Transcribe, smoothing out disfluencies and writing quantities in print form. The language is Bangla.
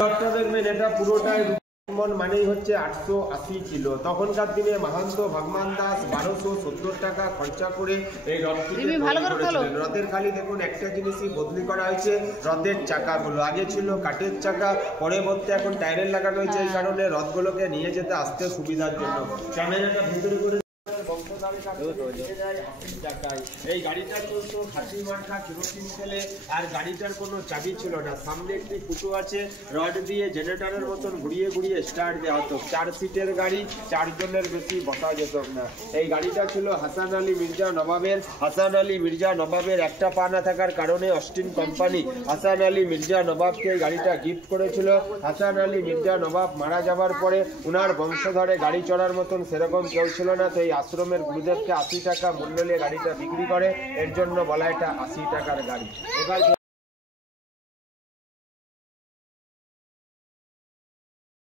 দেখবেন এটা পুরোটাই মন মানেই হচ্ছে 880 কিলো। তখনকার দিনে মাহান্ত ভগবান দাস 1270 টাকা খরচা করে এই রথটিকে তৈরি করেছিলেন। রথের খালি দেখুন একটা জিনিসই বদলি করা হয়েছে, রথের চাকাগুলো আগে ছিল কাঠের চাকা, পরবর্তী এখন টায়ারের লাগানো হয়েছে, এই কারণে রথগুলোকে নিয়ে যেতে আসতে সুবিধার জন্য। ক্যামেরাটা ভিতরে করে এই গাড়িটা চলতো খাসি মার্কা কেরোসিন তেলে, আর গাড়িটার কোনো চাবি ছিল না। সামনে একটি ফুটো আছে, রড দিয়ে জেনারেটরের মতন ঘুরিয়ে ঘুরিয়ে স্টার্ট দেওয়া হতো। 4 সিটের গাড়ি, 4 জনের বেশি বসা যেত না। এই গাড়িটা ছিল হাসান আলী মির্জা নবাবের। হাসান আলী মির্জা নবাবের একটা পা না থাকার কারণে অস্টিন কোম্পানি হাসান আলী মির্জা নবাবকে এই গাড়িটা গিফট করেছিল। হাসান আলী মির্জা নবাব মারা যাবার পরে উনার বংশধরে গাড়ি চড়ার মতন সেরকম কেউ ছিল না, তো এই আশ্রমের গুরুদেবকে 80 টাকা মূল্য নিয়ে গাড়িটা বিক্রি করে, এর জন্য বলা এটা 80 টাকার গাড়ি। এবার